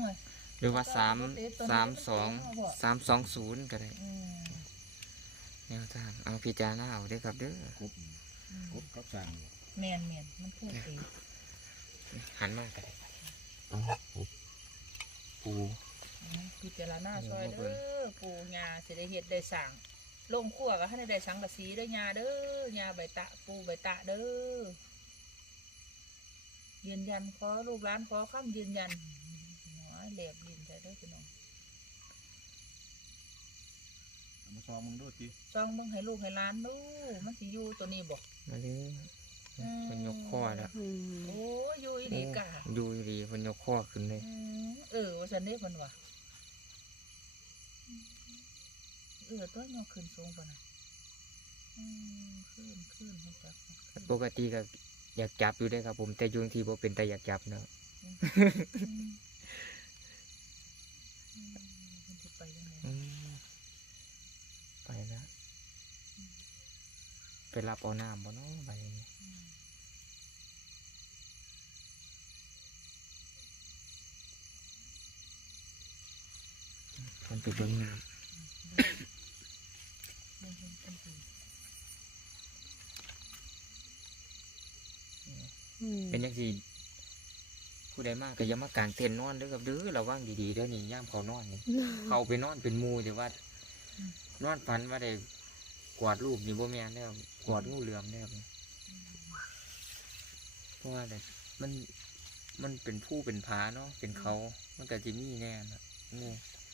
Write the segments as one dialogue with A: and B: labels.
A: หรือว่า320ก็ได้แนวทางเอาพิจารณาเอาได้ครับเด้อก
B: บกับสั่ง
C: แมนมันคือตี
A: หันมาก็ได้ปู
C: พิจารณาซอยเด้อปู่ย่าสิได้เฮ็ดได้สั่งลงครัวก็ให้ได้สังกะสีเด้อย่าเด้อย่าใบตะปู่ใบตะเด้อยืนยันขอลูกหลานขอคำยืนยันหัวแหลบยินใจเด้อพี่น้อง
B: มาซ้อมมึงด้วยจี
C: ซองเบิ่งให้ลูกให้หลานดูมันสิอยู่ตัวนี้บ่
A: มาดิมันยกข้อแล้ว
C: โอ้อยู่อีหลีกะ
A: ดูดีมันยกข้อขึ้นเลย
C: ว่าซั่นเด้เพิ่นว่าตัวยกขึ้นสูงป่ะน่ะขึ้นให้จับ
A: ปกติก็อยากจับอยู่ได้ครับผมแต่ยุงที่บ่เป็นแต่อยากจับเนาะ
C: มันสิไปยังไง
A: ไปแล้วไปรับเอาน้ำบ่เนาะไปมันไปเบิ่งน้ำเป็นยังสิผู้ใดมากก็อย่ามากางเต็นท์นอนเด้อครับเด้อระวังดีๆเด้อนี่ย่ามเขานอนนี่ เขาไปนอนเป็นหมู่แต่ว่านอนฝันว่าได้กวาดรูปนี่บ่แม่นเด้อกวาดงูเหลือมเด้อเพราะว่าแต่มันเป็นผู้เป็นผาเนาะเป็นเขามันก็จะมีแน่นะงู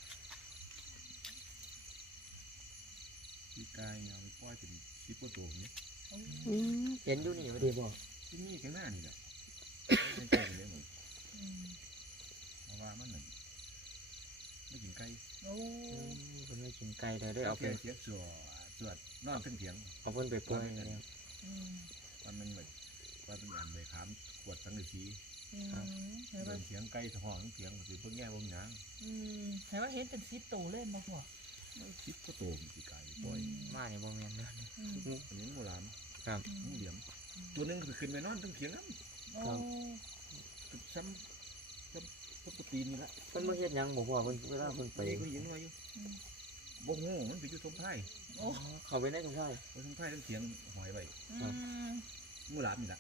B: ที่กายเอาไปปล่อยเป็นชิปโปตัวนี้
A: เห็นอยู่นี่บ่ได้บอก
B: ที่นี่ข้างหน้านี่แหละไม่ใช่เลยผมเพราะว่ามันนั่นไม่กินไก่
C: โอ้
A: เพิ่นไม่กินไก่แต่ได้เอา
B: เสี
A: เพิ่
B: ย
A: น
B: เสียสวดนอนขึ้นเถียง
A: เอาเพิ่นไปปล่อยแล้ว
B: วันมันแบบว่าเป็นอย่างใบขามขวดสังกะสี
C: เห็น
B: เดิ
C: ว่าน
B: เสียงไก่สะห้องเสียงคือเพิ่งแง่วงหนัง
C: เห็นว่าเห็นเป็น10ตัวเลยบ่พ่อ
B: ชิปโปตัวที่กายปล่อย
A: มานี่บ่แม่นเด้อ
B: อันนี้งูหลาม
A: ครับ
B: งูเหลี่ยมตัวนึงคือขึ้นไปนอนตั้งเถียงน้
C: โอ้
B: ำซ้ำปกตินี่ละ
A: เพิ่นบ่เฮ็ดหยังบ่พ่อเพิ่นเวลาเพิ่นไป
B: ไปยิงมาอยู่บ่งูมันไปอยู่ตรงไผ่
C: โอ้
A: เข้าไปในตรงไส
B: ตรงไผ่ตั้งเถียงหอยไว้งูหลามนี่ละ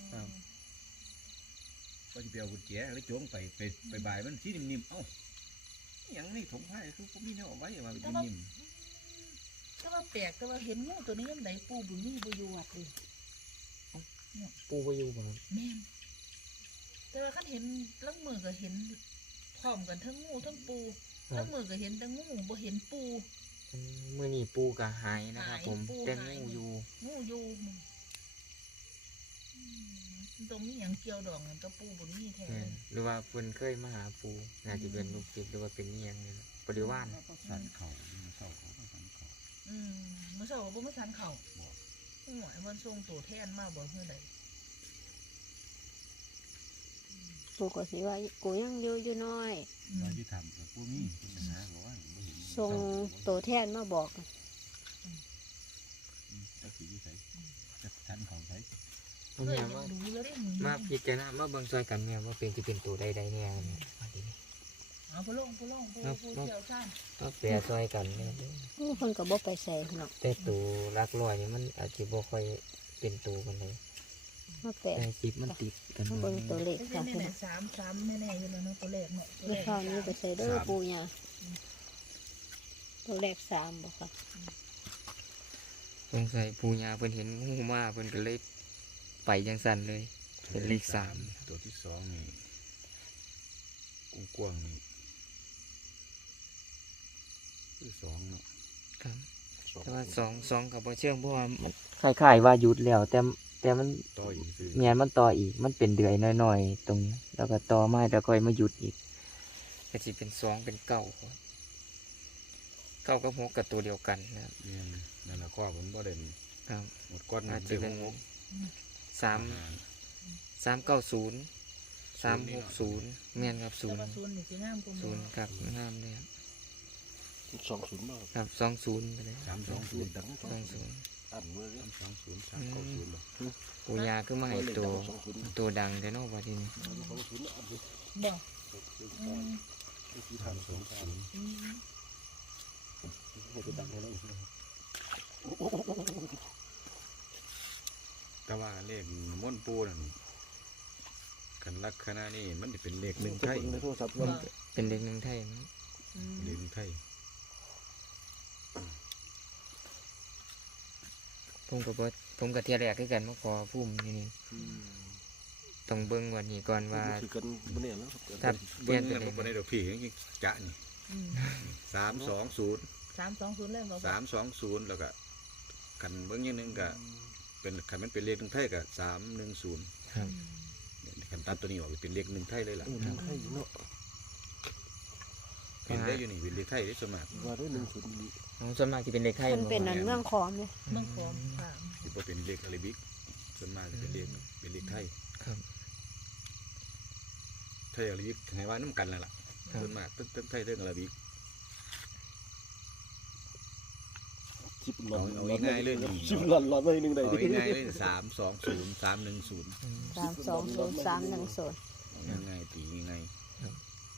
B: ก็จะไปเอากุญแจแล้วโจงไปบ่ายมันสีนิ่มๆเอ้าอย่างนี้ถงไผ่คือผมมีแนวเอาไว้ว่ามันนิ่ม
C: แต่ว่าแปลกแต่ว่าเห็นงูตัวนี้ยังไหนปู่บุญมีบ่อยู่วัดเลย
A: ปูบ่อยู่บ่
C: แม่นแต่ว่าคันเห็นลังมือก็เห็นพร้อมกันทั้งงูทั้งปูลังมือก็เห็นแต่งูบ่เห็นปู
A: มื้อนี้ปูก็หายนะครับผม
C: หายปู
A: แต่
C: หาย
A: งูอยู่
C: งูอยู่ตรงนี้ยังเกี่ยวดอกมันก็ปูบุญมีแท้
A: หรือว่าเพิ่นเคยมาหาปูน่าจะเป็นลูกศิษย์หรือว่าเป็นเนียงนี่แหละบริวาร
B: สันเข่าเข่าเขาสันเข่า
C: เมื่อเช้าบ่มาทันเข้าหัวมันส่งตัวแทนมาบ่เฮือใด
D: ปูก็สิว่ากูยังอยู่น้อย
B: เราที่ทำกับพวกนี้คุณหาบอกว่าไม่เห็น
D: ส่งตัวแทนมาบอก
B: จะสีใส่จะทันของใส่
A: ผม
C: เคย
A: แม่
C: ยัง
A: ว่า
C: ดูแล้วได้
A: มาพิจารณามาเบิ่งช่วยกันแม่ว่าเป็นที่เป็นตัวใดๆเนี่ยว่าดี
C: เอาผู้ลงผู้เชี่ยวชาญ
A: มาแปรช่วยกันเนี่ย
D: เพิ่นก็บ่ไปใส่เนาะ
A: แต่ตัวรักร้อยนี่มันอาจจะบ่ค่อยเป็นตัวกันเลย
D: มาแปะ
A: แต่สิบมันติดกัน
D: มาเบิ่งตัวเลข
C: ไม่
D: ค่ะ
C: ใช่
D: พี่
C: แน่
D: น้อง
C: ๆ3แน่ๆอยู่แล้วเนาะตัวเลขเนาะตัว
D: เมื่
C: เล
D: อ
C: ข
D: เช้านี้ไปใส่เด้อปูย่าตัวแรก3บ่ค่ะ
A: สงสัยปู่ย่าเพิ่นเห็นงูมาเพิ่นก็เลยไปจังสั่นเลยเป็นเลข3
B: ตัวที่สองนี่กว้างนี่คือสองเนาะ
A: ครับแต่ว่าสองกับบ่เชื่องเพราะว่ามันคล้ายๆว่าหยุดแล้วแต่มัน
B: ต่ออีกคือ
A: เมียนมันต่ออีกมันเป็นเดือยน้อยๆตรงนี้แล้วก็ต่อไม้แล้วก็มาหยุดอีกก็จะเป็น2เป็น9กับ6กับตัวเดียวกันนะครับ
B: เนี่ยนั่นแหละข้อผมบ่เด่น
A: ครับ
B: หมดก้อน
A: อาจจะ
B: เดี๋ยว
A: เป็น
B: งก
A: 390 360แม่นครับ
C: แต่ว่า0นี่สิงามกว่า
A: 0ครับงามเลยครับ
B: 20มาก
A: ครับ20ไปเลย
B: 320ดัง
A: 20
B: อันเมื่อ320 390บ่
A: ปู่ย่าคือมาให้ตัวดังแต่เนอกว่าทีนี้
C: บ่อืม
B: ที่ทำสงคราม
C: อืม
B: ให้ไปดังให้แล้วแต่ว่าเลขม้วนปูนั่นกันลักษณะนี่มันจะเป็นเลขหนึ่งไทย
E: ในโทรศัพท์
C: บ่
A: เป็นเด็กหนึ่งไทยมั้ง
C: อืม
B: เลขหนึ่งไทย
A: ผมก็เที่ยวแรกคือกันมาขอพุ่มนี่ต้องเบิ่งวันนี้ก่อนว่า
E: คือกันบ่เนี่ยแล้ว
A: ถ้าเป
B: เบิ้
A: ลี่ย
B: ง
A: นเป็น
B: เนี่ย
A: เล
B: ผม
A: ข
B: บ่ได้ดอกพี่ยังจะนี่
C: อืม
B: 320
C: 320เลยบ่พ่อ
B: 320แล้วก็กันเบิ้งอย่างหนึงก็เป็นคันมันเป็นเลขหนึ่งไทยก็310
A: ครับ
B: คันตัดตัวนี้ออกเป็นเลขหนึ่งไทยเลยล่ะ
E: ให้เนาะ
B: เป็นได้อยู่นี่เป็นเลขไทยได้สวนมัคร
E: ว่าได้1 0
A: น้องส่วนมากที่เป็นเด็กไทย
D: มันเป็นอันเมืองขอมเลย
C: เมืองขอมค่ะ
B: ที่บ่เป็นเลขอาราบิกส่วนมากจะเป็นเลขไทย
A: ครับ
B: ไทยอาราบิกให้ว่าน้ำกันแล้วล่ะ
A: ครับ
B: ส่วนมากตั้งไทยเรื่องอาราบิก
E: ชิปหลอน
B: เอาง่ายๆเลยนี่
E: ชิปหลอนไว้นึงได้
B: เอา
E: ดิ
B: ง่ายๆเลย320 310
D: 320
B: ง่ายๆตีง่าย
A: ครับ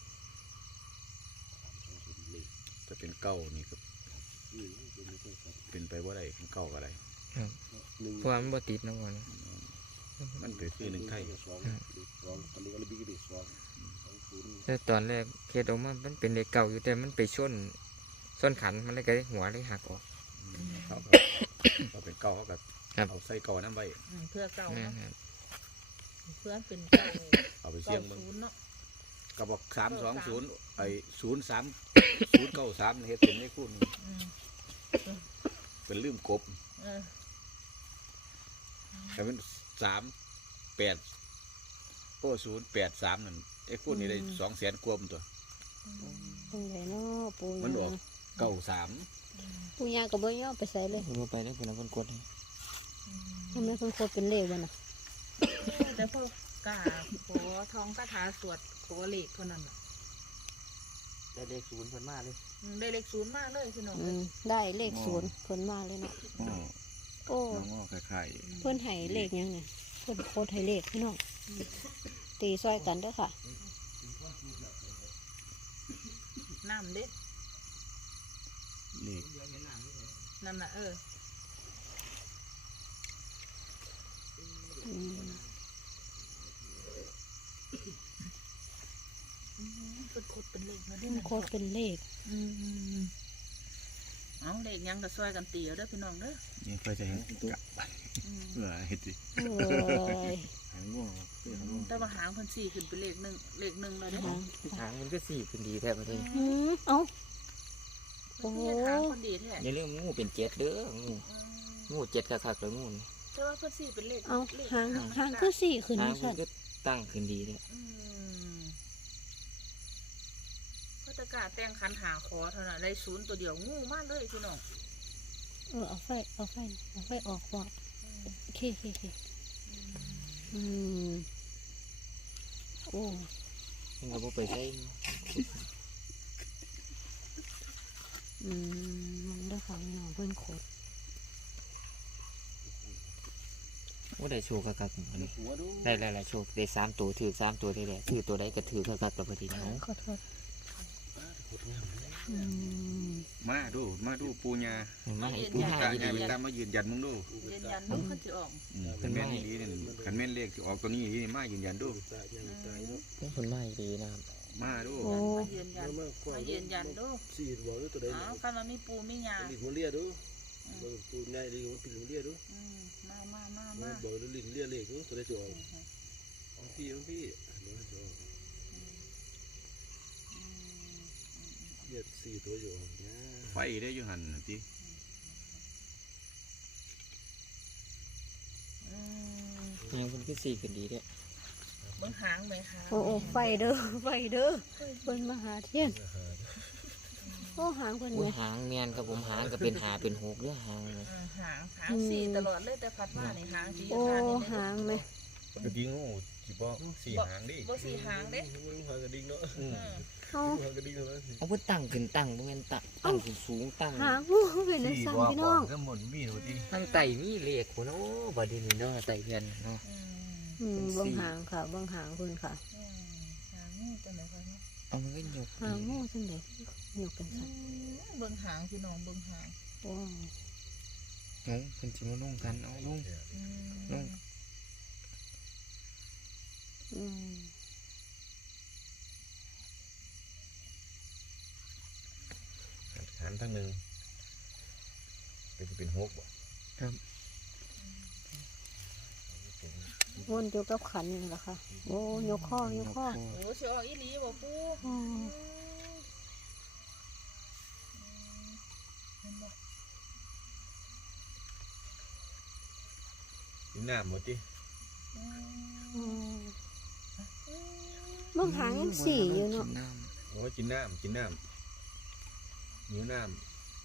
B: ๆจะเป็นเก้านี่ก็เป็นไปว่าไรเป็นเก้าก็ได้
A: ครับเพราะว่ามันบ่ติดนะก่อน
B: มันเป็นชื่อหนึ่งไทย
A: แต่ตอนแรกเคสออกมามันเป็นเด็กเก่าอยู่แต่มันไปส้นขันมันเลยก็ได้หัวเลยหักออก
B: เขาก็เขาเป็นเก้าเขาก็
A: ครับ
B: เอาใส่เก้าน้ำใบ
C: เพื่อเก่า
A: แม่
C: เนาะ
A: นครับ
C: เพื่อเป็นเก่า
B: เอาไปเสี่ยงมึง
C: 90เนาะ
B: ก็บอก320ไอ้03093เฮ็ดเป็นได้คู่นึง
C: อืม
B: เป็นลืมกบ
C: เออ
B: แต่เป็น38โอ้083นั่นไอ้คู่นี้ได้200,000กว่าตัว
D: เป็นไงเนาะปู
B: มันออก
D: ย่า
B: 93
D: ปูย่าก็บ่ยอมไปใส่เลย
A: ผมไปแล้วคนละคนกดให้
D: ทำไมเพิ่นโคตรเป็นเลขบ่น่ะ
C: แต่พวกกาขอทองคาถาสวดขอเลขเท่านั้นน่ะ
A: ได้เลขศูนย์เพิ่นมาเลย
C: ได้เลข0มากเลยพี่น้อง
D: ได้เลข0เพิ่นมาเลยเนาะโอ้
B: น้องคล้าย
D: เพิ่นให้เลขยังไงเพิ่นโคตรให้เลขพี่น้องตีซอยกันเด้อค่ะ
C: น้ำเด้
B: ๆเลข
C: นั่นน่ะ
D: อืม
C: เป็นเลขนะ
D: เพิ่นโคตรเป็นเลข
C: เอาเลขยังก็ช่วยกันตีเอาเด้อพี่น้องเด้อ
B: นี่เคยจะเห็นกะเฮ็ดสิ
D: โอ้ย
B: หางง่วง
C: แต่ว่าหางเพิ่นสี่ขึ้นเป็นเลขหนึ่งแล้วเด้อ
A: หางมันก็สี่ขึ้นดีแท้ประเทศ
D: เอ้า
C: โอ้โหหางคนดีแท้
A: อย่าลืมงูเป็นเจ็ดเด้องูเจ็ดคักๆเลยงูนี่
C: แต่ว่าเพิ่นสี่เป็นเลข
D: เอา
C: เลข
D: หางคือ4ขึ้น
A: หาง
D: นี่
A: มั
D: ซั่
A: น
D: น
A: ก็ตั้งขึ้นดีเลย
C: ก็ตะกาแต่งขันหาคอเท่านั้นได้0ตัวเดียวงูมากเลยพี่น้อง
D: เอาไฟออกว่าโอเคโอ้
A: มันก็บ่ไปใช้
D: มันได้ฟังเนาะเพิ่นโคตร
A: ว่าได้โชว์คักๆอันนี้
E: หัวดู
A: ได้หลายๆโชว์ได้3ตัวถือ3ตัวได้แหละถือตัวใดก็ถือคักๆแต่พอดีเอา
D: ขอโทษ
B: มาดูปูญา
A: มาให้ผู้
B: ตา
A: หาย
B: ญา
A: ดี
B: ตามมายืนยันมึงดู
C: ยืนยันว่าเพิ่นสิออก
B: คันแม่นอีหลีนี่คันแม่นเลขที่ออกตัวนี้นี่มายืนยันดู
A: ๆคนมาดีนะครับ
B: มาดู
D: โอ้
C: มายืนยันมายืนยันดู
E: สี่หัวดูตัวใด
C: อ้าวคันว่ามีปูมียา
E: ลิ้นหัวเลียดูปูง่ายลิ้นมันเป็นหัวเลียดู
C: มา
E: บอกลิ้นเลียเลขดูตัวใดจะออกพี่เลีย4ตัวอยู่นะ
B: ไฟได้อยู่หันติ
A: หางมันก็สี่ขึ้นดีเด้อ
C: เบิ่งหางไหมคะ
D: โอ้ไฟเด้อเพิ่นมาหาเทียนโอ้หางเพิ่น
A: โอ้
D: แม่
A: ยหางแม่นครับผมหางก็เป็นหาเป็นหกเด้อหางเลย
C: หางสี่ตลอดเลยแต่พัดมาในหางสี
D: โอ้
C: ทานนี่
D: หางแม่
B: กระดิ่งงูสิบ่4หางดิ
C: บ่สี่หางเด้
E: หางกระดิ่งเนาะ
D: เอา
E: หางกระดิ่งเนาะ
A: เอาเพิ่นตั้งขึ้นตั้งบ่แม่นตั้งขึ้นสูงตั้ง
D: หางงูเป็นจังซั่นพี่น้อง
B: ก็หมดมีดูดิ
A: ทั้งไตมีเลขพุ่นโอ้บ่ได้นี่เนาะไตเพียนเนาะ
D: เบิ่งหางค่ะเบิ่งหางเพิ่นค่ะ
C: หางงูงูจังได๋คะเนาะ
A: เอามันก็หยก
D: หางงูจังได๋หยกกันซั่น
C: เบิ่งหางพี่น้องเบิ่งหาง
D: ว้าว
A: น้องเพิ่นสิมาลงกันเอาลง
C: อืม
A: น้อง
D: อืม
B: หันทั้งหนึ่งเป็นหกบ่
A: ครับ
D: วนอยู่กับขันนี่แหละค่ะโอ้ยกข้อยกข้อ
C: โอ้สิออกอีหลีบ่ปู
D: อ๋อ
C: เห็นบ่
B: กินน้ำหมดดิ
C: อืม
D: อืมเบิ่งหางยังสี่อยู่เนาะ
A: กินน้
B: โอ้ยกินน้ำหิวน้ำ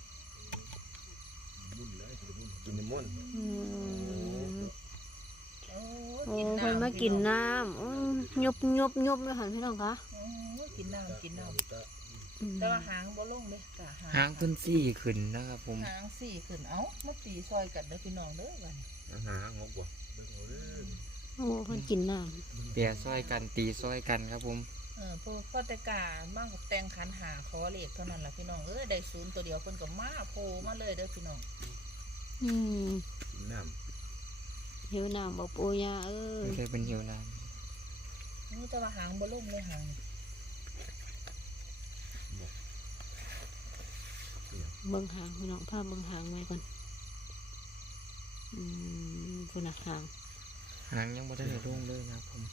B: บุญเลยกินน้ำมนต์
D: อืม
C: โอ้
D: โอ้
C: กิน
D: เพิ่น
C: น้ำ
D: มากินน้ำอืมยบเลยค่ะพี่น้องคะ
C: โอ้กินน้ำกินน้ำ
D: อืม
C: แต่ว่าหางบ่ลงเด้กะ
A: ำหางเพิ่นซี่ขึ้นนะครับผม
C: หางสี่ขึ้นเอ้ามาตีซอยกันเด้อพี่น้องเด้อบัดนี้
B: อาหารงกบ่
D: โอ้เพิ่นกินน้
A: เปียซอยกันตีซอยกันครับผม
C: พวกพ่อแต่กาบ้างกับแต่งขันหาขอเลขเท่านั้นล่ะพี่น้องได้ศูนย์ตัวเดียวเพิ่นก็มาโผล่มาเลยเด้อพี่น้อง
D: ำอืม
B: กินน้
D: หิวน้ำบ่ปูยาเอ้ย
A: ไม่ใช่เป็นหิวน้
C: นี่แต่ว่าหางบ่ลงเลยหาง
D: เบิ่งหางพี่น้องพาเบิ่งหางไว้ก่อนอืมพุ่นน่ะหาง
A: ำหางยังไม่ได้ลงเลยนะครับผม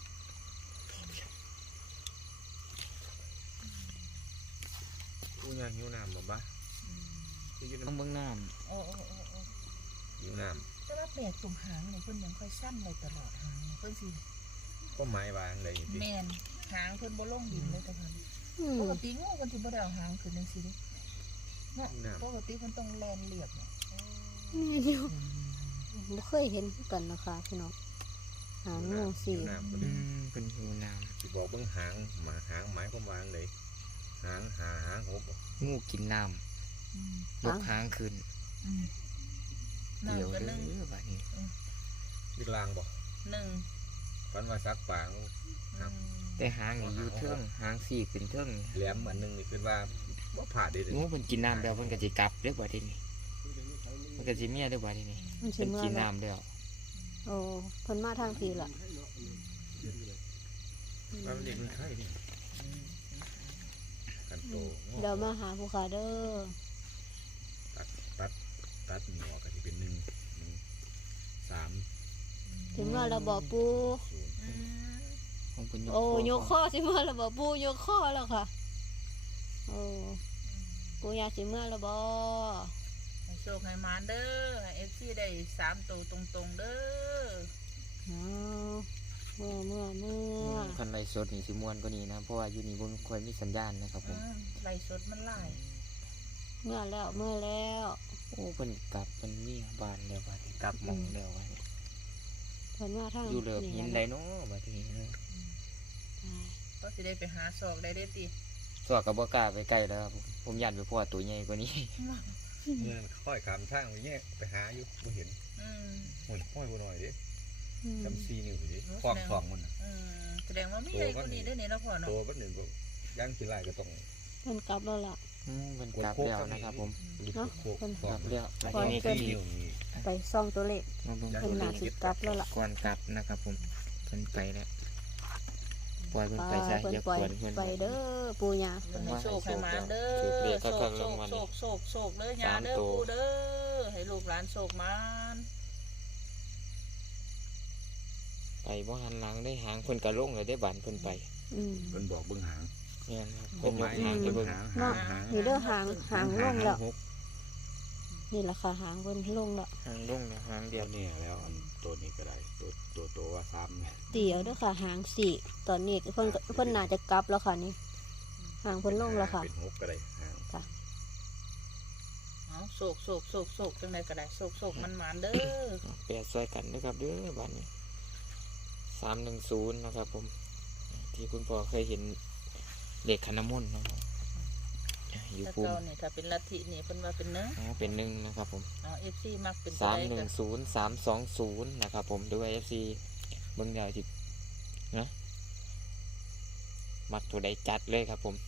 B: ำกูอยากหิวน้ำบ่บ้าคืออยู่
A: ต้อง
B: น้ำ
A: เบิ่งน้
C: โอ้
B: หิวน้
C: แต่ว่าแปลกตรงหางนี่เพิ่นยังค่อยสั้นเลยตลอดหางเพิ่นสิ
B: ำก็หมายวางเลยอยู่ดิ
C: แม่นหางเพิ่นบ่ลงดินเลยแต่เพิ่น
D: อืม
C: ปกติงูเพิ่นสิบ่ได้เอาหางขึ้นจังซี่เด้เนาะปกติเพิ่นต้องแล่นเรียบเนาะ
D: นี่อยู่บ่เคยเห็นคือกันนะคะพี่น้องหางงูสี่
B: หิวน้ำบ่
A: ำ
B: ได้
A: เป็นหิวน้
B: สิบอกเบิ่งหางหมายความวางเลยหางหกบ่
A: ำงูกินน้
C: อืม
A: ำยกหางขึ้น
C: อืมหนึ่
A: เดี๋
C: ง
A: ยว
C: กับ
A: เด้
C: หนึ่ง
A: อบัดนี้
B: มีลางบ่
C: หนึ่ง
B: ฟันว่าซักปาง ครับ
A: แต่หางนี่อยู่เทิงหางซี่ขึ้นเทิง
B: แหลมอันหนึงนี่คือว่าบ่ผ่าได้เลย
A: งูเพิ่นกินน้ำแล้วเพิ่นก็สิกลับเด้อบัดนี้มันก็สิเมียเด้อบัดนี้
D: มันสิ
A: เพิ่น
D: เมื่อ
A: กิน
D: แล้ว
A: น้ำแล้ว
D: โอ้เพิ่นมาทางพี่ล่ะ
B: ว่ามันเด็กมันไข่นี่กันโต
D: เดี๋ยวมาหาผู้ขาเด้อ
B: ตัดหนอก็สิเป็น1 3
D: ถึงว่าเราบอกปู
B: 0
C: อืม
A: ของเพิ่น
D: โอ้ยกข้อสิเมื่อเราบอกปูยกข้อแล้วค่ะโอ้ปูยาสิเมื่อเราบอ
C: ให้โชคให้หมานเด้อให้ FC ได้3ตัวตรงๆเด้อ
D: เมื่อ
A: คันไลฟ์สดนี่สิม่วนกว่านี้นะเพราะว่าอยู่นี่บ่ค่อยมีสัญญาณนะครับผม
C: ไล่สดมันไล่
D: เมื่อแล้ว
A: โอ้เพิ่นกลับเพิ่นมีบ้านแล้วบัดนี้กลับหมองแล้วบัดนี้
D: เพิ่นมาทาง
A: อยู่เลิกหินได้เนาะบัดนี้
C: ก็สิได้ไปหาศอกได้เด้ติ
A: สวกก็บ่กล้าไปใกล้แล้วครับผมย้านไปพ่อตัวใหญ่กว่านี้
B: เนี่ยค่อยขามทางไปแยกไปหาอยู่บ่เห็น
C: อืม
B: โอ้ยห้อยบ่หน่อยเด้
D: อืม
B: จำ4นิ้วดิคล้องทองมันน่ะ
C: แสดงว่ามีใหญ่กว่านี้ได้อเนี่ยเนาะพ่อเนาะ
B: โตบัดหนึงก็ย่างขี้ลายก็ต้อง
D: เพิ่นกลับแล้วล่ะ
A: เพิ่นกลับแล้วนะครับผม
B: รีบ
D: เนาะ
B: โคก
D: เพิ่น
B: ท
A: ก
B: อ
A: ลั
B: ง
A: บแล้วบัด
D: ก่อน
A: นี้
D: เพิ่น
A: คือ
B: นิ้วนี่
D: ไปซ่องตัวเลข
A: มาเบิ่ง
D: เพิ่นน่าสิกลับแล้วล่ะ
A: ก่อนกลับนะครับผมเพิ่นไปแล้วปล่อยเพิ่น
D: ไป
A: ไปซะ
D: เพิ่น
A: อย่า
D: ปล่อย
A: กวนเพิ่น
D: ไปเด้อปูยา
C: เพิ่นให้โชคให้หมานเด้
A: ถูกเล
C: อ
A: ขก็กำลังวันนี้
C: โชคเด้อยาเด้อ
A: 3ตัว
C: ปู่เด้อให้ลูกหลานโชคหมาน
A: ไปบ่หันหลังได้หางเพิ่นก็ลงเลยได้บานเพิ่นไป
D: อืม
B: เพิ่นบอกเบิ่งหาง
A: แม่นครับเพิ่นยกหางไป
B: เบิ่
A: เบิ่
B: ง
A: ง
B: หาง
D: เนาะนี่เด้อหางลงแล้ว
A: หก
D: นี่ล่ะค่ะหางเพิ่นลงแล้ว
A: หางลงแล้วหางเดี
B: เดี๋
A: ย
B: ยว วนี้แล้วอันตัวนี้ก็ได้ตัวว่า3เนี่ย
D: เตี๋ยวเด้อค่ะหางสี่ตอนนี้เพิ่นน่าจะกลับแล้วค่ะนี่หางเพิ่นลงแล้วค่ะ
B: เป็น6ก็ได้หาง
C: เอาโชคจังไดก็ได้โชคมันหมานเด้อ
A: แปดซอยกันนะครับเด้อบ้านนี้310นะครับผม ที่คุณพ่อเคยเห็นเด็กขันน้ำมนต์นะครับอยู่
C: ถ้า
A: ภูมิ
C: เก่านี่ถ้าเป็นลัทธินี่เพิ่นว่าเป็นเนื้อ
A: เป็นหนึ่งนะครับผม
C: FC มักเป็น
A: 310320นะครับผมด้วย FC เบิ่งยาวสินะมักตัวใดจัดเลยครับผม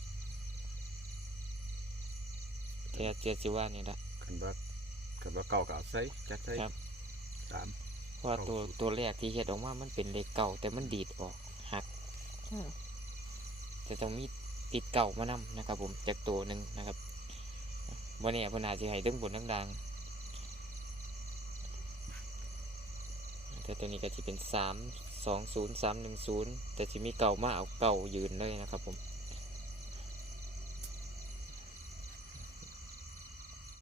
A: เทียเจียจิว่านี่ละ
B: คันว่าเก่ากับใส่จัดใส่
A: ครับ
B: 3
A: เพราะว่าตัวแรกที่เฮ็ดออกมามันเป็นเลขเก่าแต่มันดีดออกหัก
D: ค่ะ
A: จะต้องมีติดเก่ามานำนะครับผมจากตัวหนึ่งนะครับวันนี้เพนอาจจะให้ดึงบนดังๆแต่ตัวนี้ก็จะเป็น320 310แต่จะมีเก่ามาเอาเก่ายืนเลยนะครับผม